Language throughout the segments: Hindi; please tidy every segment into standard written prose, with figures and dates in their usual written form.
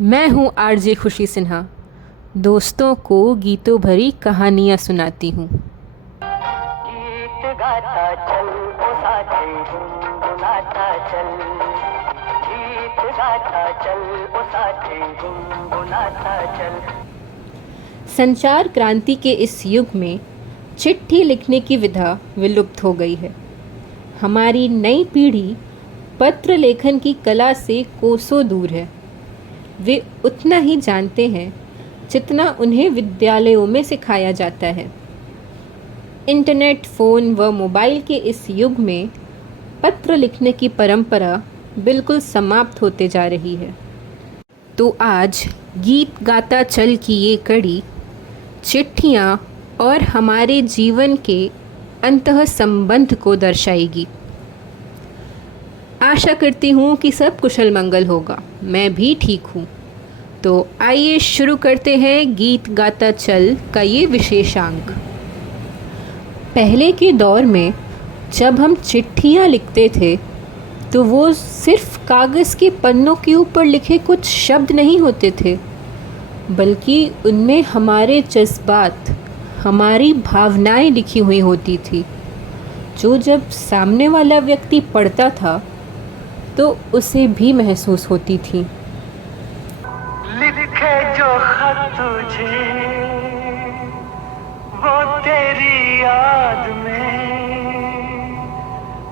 मैं हूँ आरजे खुशी सिन्हा। दोस्तों को गीतों भरी कहानियाँ सुनाती हूँ। गीत गाता चल ओ साथी गुनगुनाता चल। गीत गाता चल ओ साथी गुनगुनाता चल। संचार क्रांति के इस युग में चिट्ठी लिखने की विधा विलुप्त हो गई है। हमारी नई पीढ़ी पत्र लेखन की कला से कोसों दूर है। वे उतना ही जानते हैं जितना उन्हें विद्यालयों में सिखाया जाता है। इंटरनेट, फ़ोन व मोबाइल के इस युग में पत्र लिखने की परंपरा बिल्कुल समाप्त होते जा रही है। तो आज गीत गाता चल की ये कड़ी चिट्ठियाँ और हमारे जीवन के अंतः संबंध को दर्शाएगी। आशा करती हूँ कि सब कुशल मंगल होगा। मैं भी ठीक हूँ। तो आइए शुरू करते हैं गीत गाता चल का ये विशेषांक। पहले के दौर में जब हम चिट्ठियाँ लिखते थे तो वो सिर्फ कागज़ के पन्नों के ऊपर लिखे कुछ शब्द नहीं होते थे, बल्कि उनमें हमारे जज्बात, हमारी भावनाएं लिखी हुई होती थी, जो जब सामने वाला व्यक्ति पढ़ता था तो उसे भी महसूस होती थी। लिखे जो खत तुझे वो तेरी याद में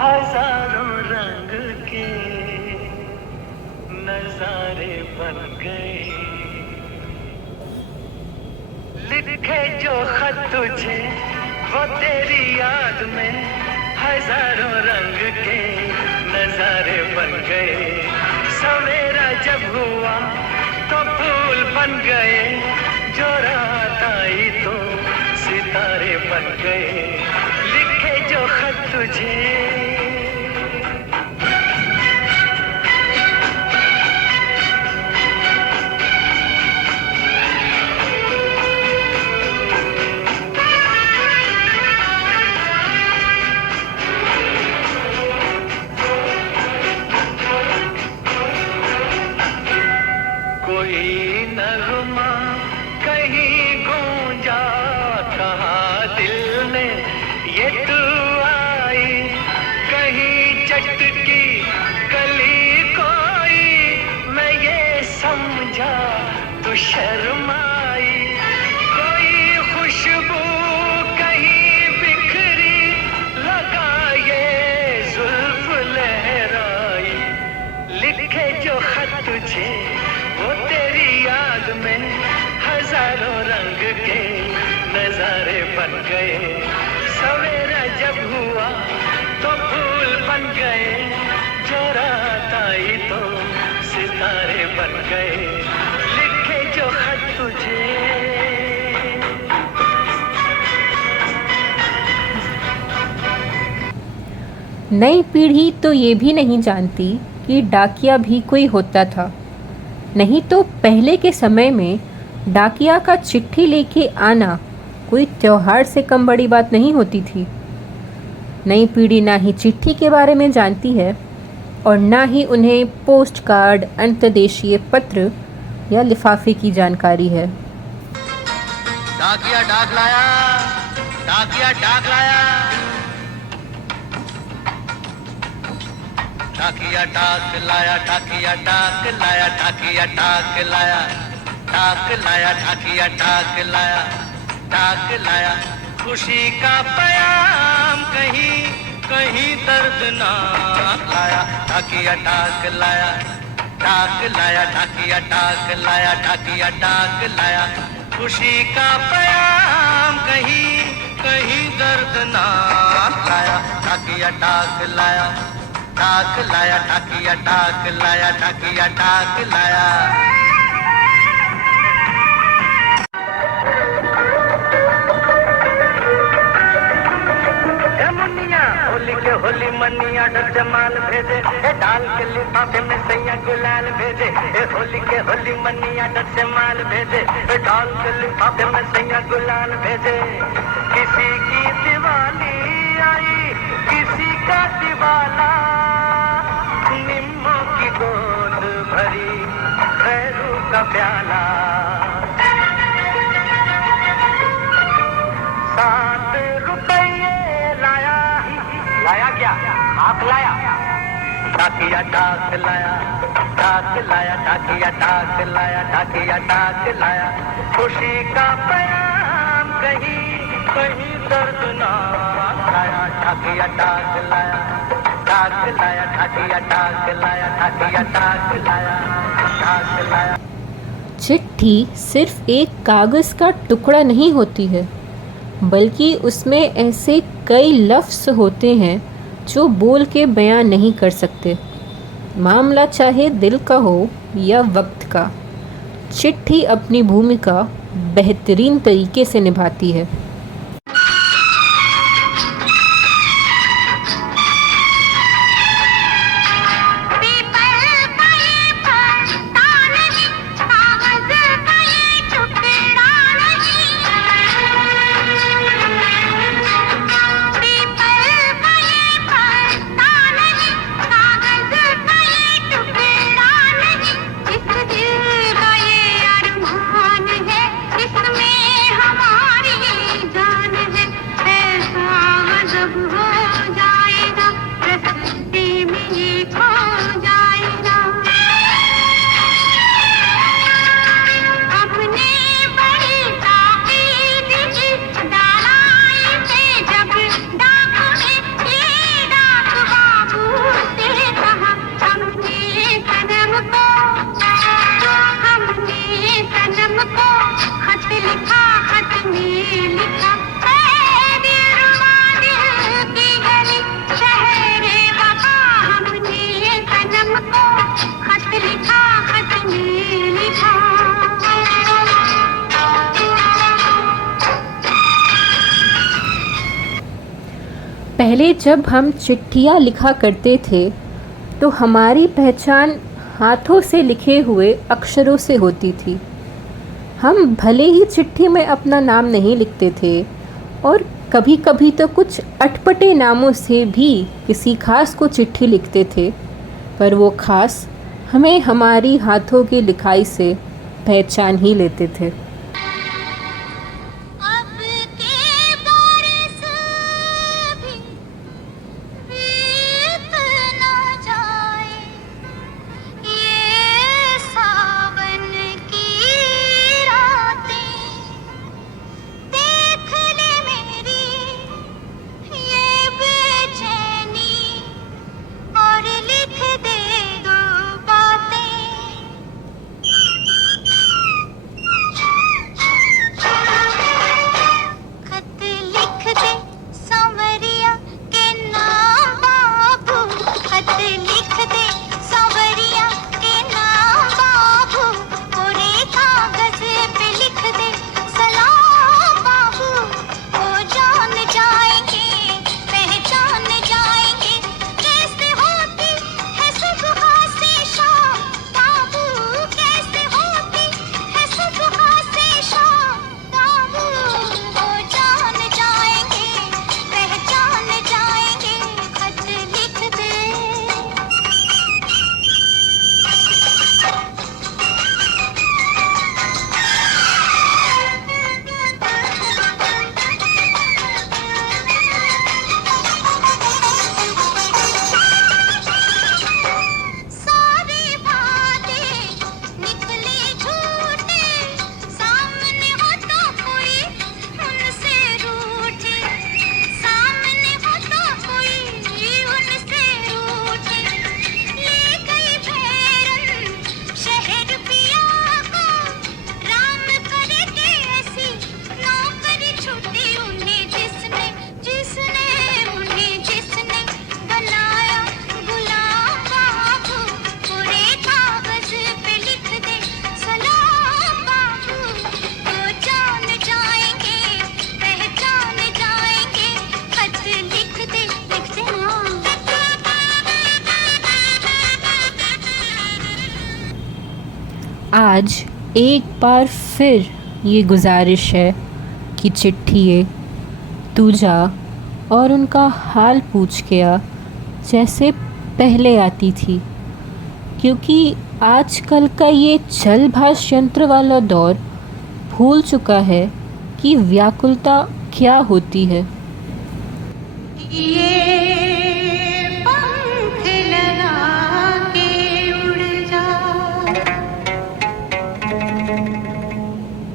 हजारों रंग के नजारे बन गए। लिखे जो खत तुझे वो तेरी याद में हजारों रंग के नजारे बन गए। सवेरा जब हुआ तो फूल बन गए, जो रात आई तो सितारे बन गए। लिखे जो खत तुझे। कोई नगमा कहीं गूंजा, कहा दिल ने ये तू आई। कहीं चटकी कली कोई, मैं ये समझा तू शर्माई। कोई खुशबू कहीं बिखरी, लगा ये जुल्फ लहराई। लिखे जो खत तुझे वो तेरी याद में हजारों रंग के नजारे बन गए। सवेरा जब हुआ तो फूल बन गए, जो रात आई तो सितारे बन गए। लिखे जो खत तुझे। नई पीढ़ी तो ये भी नहीं जानती कि डाकिया भी कोई होता था। नहीं तो पहले के समय में डाकिया का चिट्ठी लेके आना कोई त्योहार से कम बड़ी बात नहीं होती थी। नई पीढ़ी ना ही चिट्ठी के बारे में जानती है और ना ही उन्हें पोस्ट कार्ड, अंतर्देशीय पत्र या लिफाफे की जानकारी है। डाकिया डाक लाया, डाकिया डाक लाया। डाकिया डाक लाया, डाकिया डाक लाया, डाकिया डाक लाया, डाक लाया, डाकिया डाक लाया, डाक लाया। खुशी का पैगाम कहीं कहीं दर्दनाक लाया। डाकिया डाक लाया, डाक लाया, डाकिया डाक लाया, डाकिया डाक लाया। खुशी का पैगाम कहीं कहीं दर्दनाक लाया। डाकिया डाक लाया, डाक लाया, डाकिया डाक लाया, डाकिया डाक लाया। होली के होली मनिया डर जमाल भेजे, डाल के लिफाफे में सैया गुलाल भेजे। होली के होली मनिया डर जमाल भेजे, डाल के लिफाफे में सैया गुलाल भेजे। किसी की दिवाली आई, किसी का दिवाला, निम्मों की गोद भरी खैरू का प्याला, 7 रुपये लाया, लाया क्या, आँख लाया, डाकिया डाक लाया, डाक लाया, डाकिया डाक लाया, डाकिया डाक लाया, खुशी का पैगाम कहीं कहीं दर्द ना लाया, डाकिया डाक लाया, डाक लाया, डाकिया डाक लाया, डाकिया डाक लाया, डाक लाया। चिट्ठी सिर्फ एक कागज़ का टुकड़ा नहीं होती है, बल्कि उसमें ऐसे कई लफ्ज़ होते हैं जो बोल के बयां नहीं कर सकते। मामला चाहे दिल का हो या वक्त का, चिट्ठी अपनी भूमिका बेहतरीन तरीके से निभाती है। पहले जब हम चिट्ठियाँ लिखा करते थे तो हमारी पहचान हाथों से लिखे हुए अक्षरों से होती थी। हम भले ही चिट्ठी में अपना नाम नहीं लिखते थे और कभी कभी तो कुछ अटपटे नामों से भी किसी खास को चिट्ठी लिखते थे, पर वो खास हमें हमारी हाथों की लिखाई से पहचान ही लेते थे। आज एक बार फिर ये गुजारिश है कि चिट्ठिए तू जा और उनका हाल पूछ के आ जैसे पहले आती थी, क्योंकि आजकल का ये चल भाष यंत्र वाला दौर भूल चुका है कि व्याकुलता क्या होती है। ये पंख लगा के उड़ जा,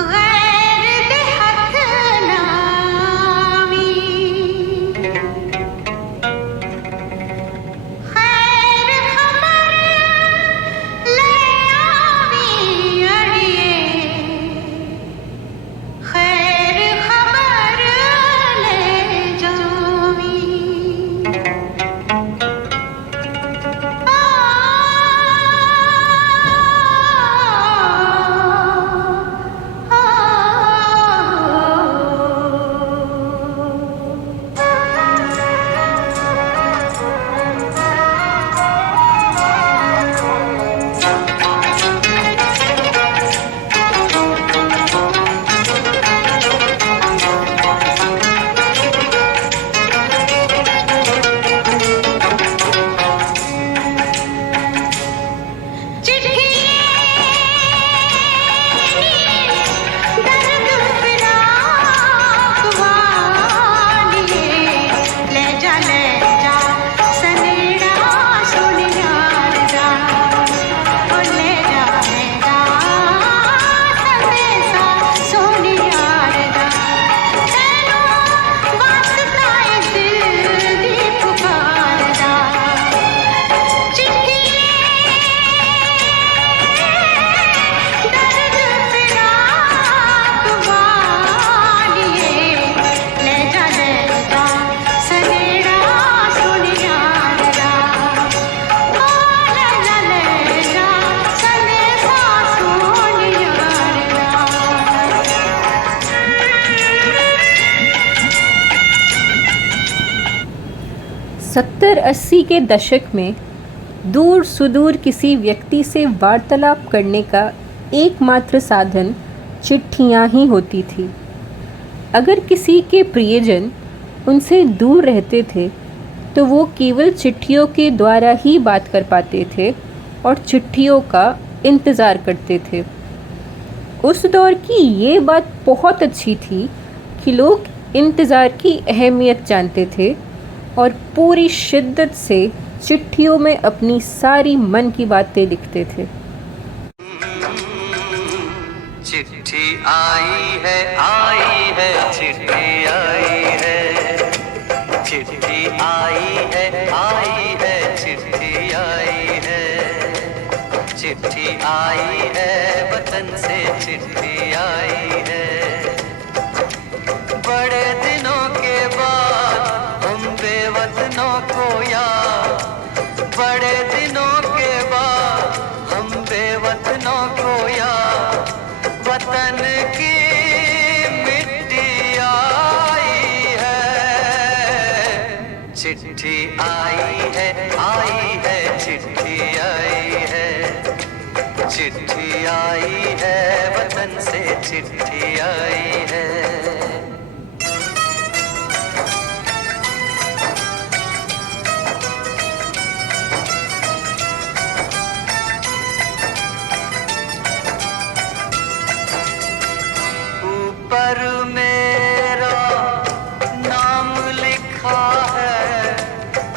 गैर देहत नामी, खैर खबर ले आवी अड़िए, खैर खबर ले जावी। सत्तर अस्सी के दशक में दूर सुदूर किसी व्यक्ति से वार्तालाप करने का एकमात्र साधन चिट्ठियाँ ही होती थी। अगर किसी के प्रियजन उनसे दूर रहते थे तो वो केवल चिट्ठियों के द्वारा ही बात कर पाते थे और चिट्ठियों का इंतज़ार करते थे। उस दौर की ये बात बहुत अच्छी थी कि लोग इंतज़ार की अहमियत जानते थे और पूरी शिद्दत से चिट्ठियों में अपनी सारी मन की बातें लिखते थे। चिट्ठी आई है चिट्ठी आई है, चिट्ठी आई है चिट्ठी आई है, चिट्ठी आई है वतन से चिट्ठी आई है। बड़े दिनों के बाद हम बेवतनों को याद, बड़े दिनों के बाद हम बेवतनों को याद, वतन की मिट्टी आई है। चिट्ठी आई है चिट्ठी आई है, चिट्ठी आई है वतन से चिट्ठी आई है। पर मेरा नाम लिखा है,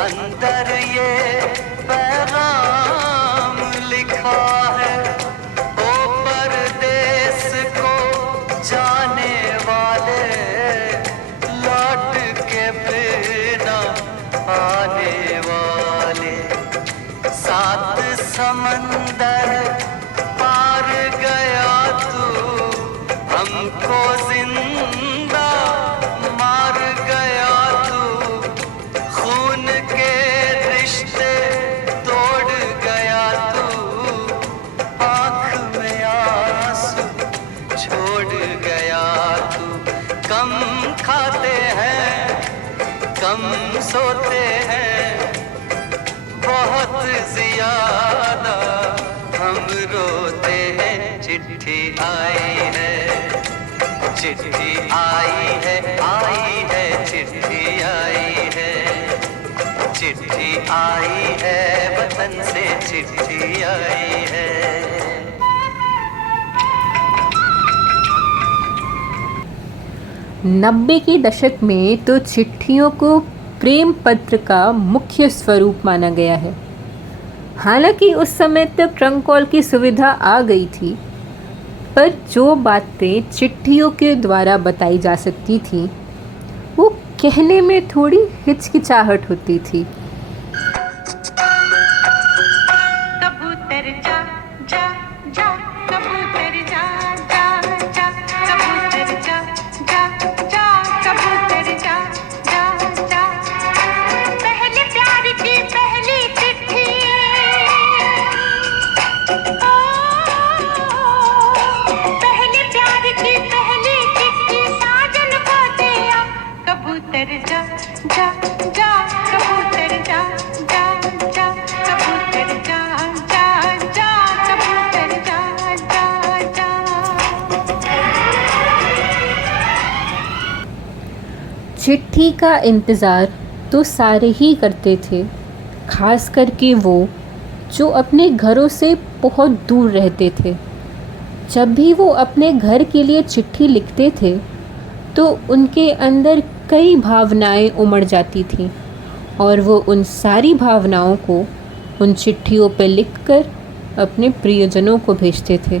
अंदर ये पैगाम लिखा है। ओ परदेस को जाने वाले, लौट के फिर न आने वाले, सात समंदर पार गया तू, हमको जिंदा मार गया तू, खून के रिश्ते तोड़ गया तू, आँख में आंसू छोड़ गया तू। कम खाते हैं कम सोते हैं, बहुत ज्यादा हम रोते हैं। चिट्ठी आई है चिट्ठी आई है चिट्ठी आई है, चिट्ठी आई है, वतन से चिट्ठी आई है। 90 के दशक में तो चिट्ठियों को प्रेम पत्र का मुख्य स्वरूप माना गया है। हालांकि उस समय तक ट्रंक कॉल की सुविधा आ गई थी, पर जो बातें चिट्ठियों के द्वारा बताई जा सकती थी वो कहने में थोड़ी हिचकिचाहट होती थी। कबूतर जा जा जा, कबूतर जा जा जा, कबूतर जा जा जा, कबूतर जा जा जा। पहले प्यार की पहली चिट्ठी, पहले प्यार की पहली चिट्ठी साजन को दिया। कबूतर जा जा जा, कबूतर जा जा जा, कबूतर जा जा जा, कबूतर जा जा जा। चिट्ठी का इंतज़ार तो सारे ही करते थे, खास करके वो जो अपने घरों से बहुत दूर रहते थे। जब भी वो अपने घर के लिए चिट्ठी लिखते थे तो उनके अंदर कई भावनाएं उमड़ जाती थीं और वो उन सारी भावनाओं को उन चिट्ठियों पर लिखकर अपने प्रियजनों को भेजते थे।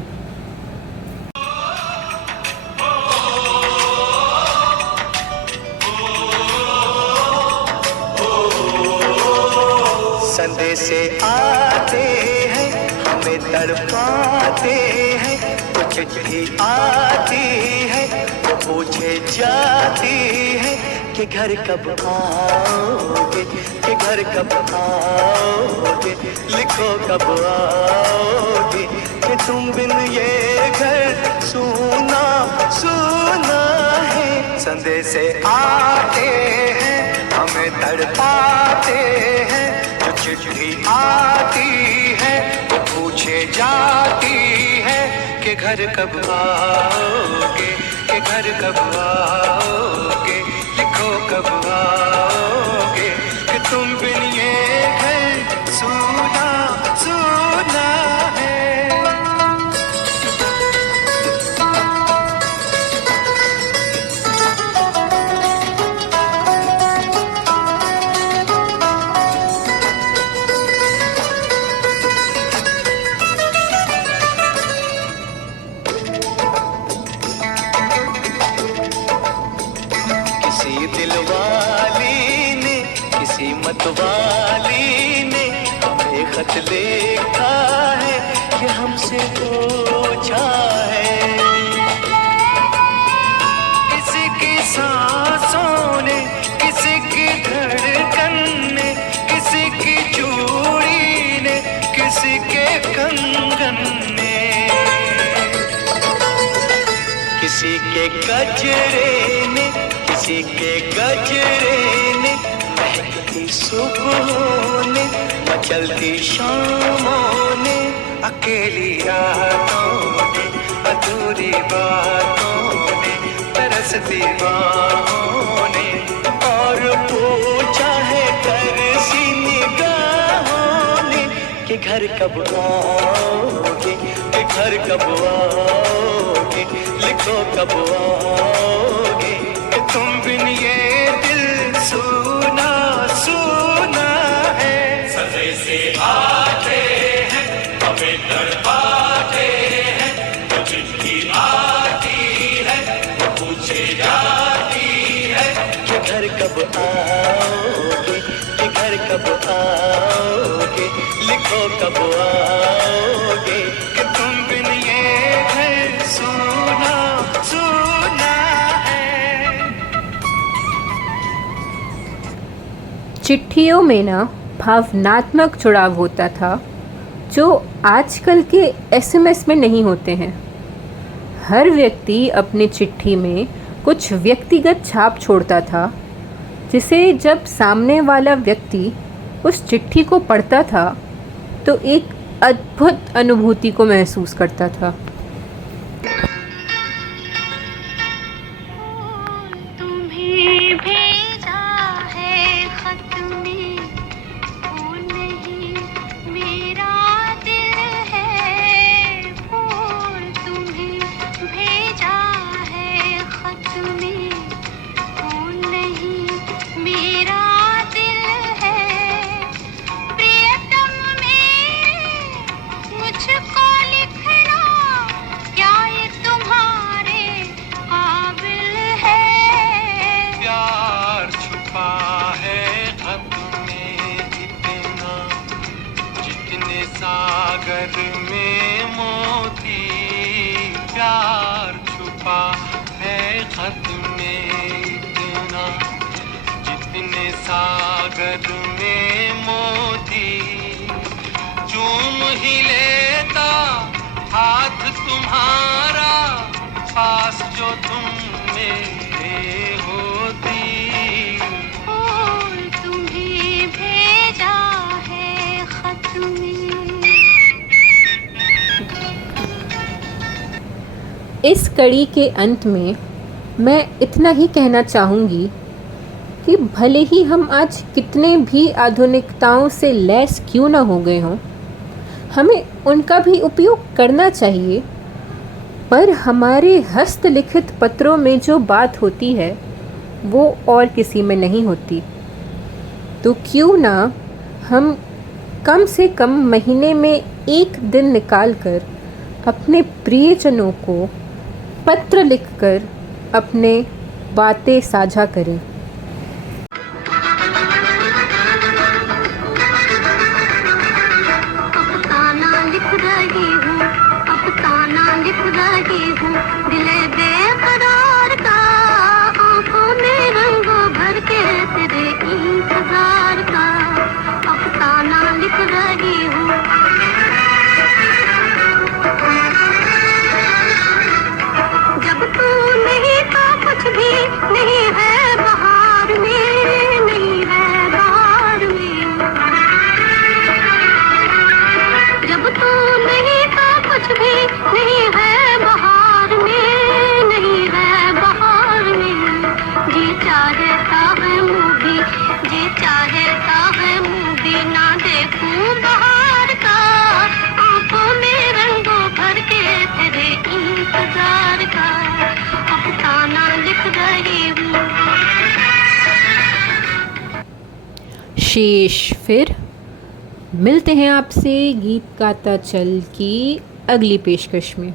संदेशे आते हैं, हमें तड़पाते हैं। वो चिट्ठी आती है, वो पूछे जाती है कि घर कब आओगे, कि घर कब आओगे, लिखो कब आओगे, कि तुम बिन ये घर सूना सूना है। संदेशे आते हैं, हमें तड़पाते हैं। जो चिट्ठी आती है, वो पूछे जाती है कि घर कब आओगे, कि घर कब आओगे, लिखो कब आओगे, कि तुम बिन ये घर सूना सूना है। किसी दिलवाली ने, किसी मतवाली ने हमें खत लिखा है, कि हमसे पूछा है। किसी की सांसों ने, किसी की धड़कन ने, किसी की चूड़ी ने, किसी के कंगन ने, किसी के गजरे ने, किसी के गजरे ने, महकती सुबहों ने, मचलती शामों ने, अकेली रातों ने, अधूरी बातों ने, तरसती बाहों ने, और पूछा है तरसी निगाहों ने कि घर कब आओगे, कि घर कब आओगे, लिखो कब आओगे, कि तुम बिन ये दिल सूना सूना है। संदेशे आते हैं, हमें तड़पाते हैं। जो चिट्ठी आती है, वो पूछे जाती है कि घर कब आओगे, कि घर कब आओगे, लिखो कब आओगे, कि तुम बिन ये घर सूना सूना है। चिट्ठियों में ना भावनात्मक जुड़ाव होता था जो आजकल के एसएमएस में नहीं होते हैं। हर व्यक्ति अपनी चिट्ठी में कुछ व्यक्तिगत छाप छोड़ता था, जिसे जब सामने वाला व्यक्ति उस चिट्ठी को पढ़ता था तो एक अद्भुत अनुभूति को महसूस करता था। तुम्हें भेजा है खत में इस कड़ी के अंत में मैं इतना ही कहना चाहूँगी कि भले ही हम आज कितने भी आधुनिकताओं से लैस क्यों ना हो गए हों, हमें उनका भी उपयोग करना चाहिए, पर हमारे हस्तलिखित पत्रों में जो बात होती है वो और किसी में नहीं होती। तो क्यों ना हम कम से कम महीने में एक दिन निकालकर अपने प्रियजनों को पत्र लिखकर अपने बातें साझा करें। अफसाना लिख रही हूँ, अफसाना लिख रही हूँ, दिल बेकरार का, आंखों में रंगों भर के तेरे इंतजार का। अफसाना लिख रही हूँ। जब तू नहीं तो कुछ भी नहीं है बहार में, नहीं है बहार में। जब तू नहीं तो कुछ भी नहीं है बहार में, नहीं है बहार में। जी चाहता है मूवी, जी चाहता है मूवी, ना देखूं बहार का, आंखों में रंगों भर के तेरे इंतजार का। अफसाना लिख रही हूँ। शेष फिर मिलते हैं आपसे गीत गाता चल की अगली पेशकश में।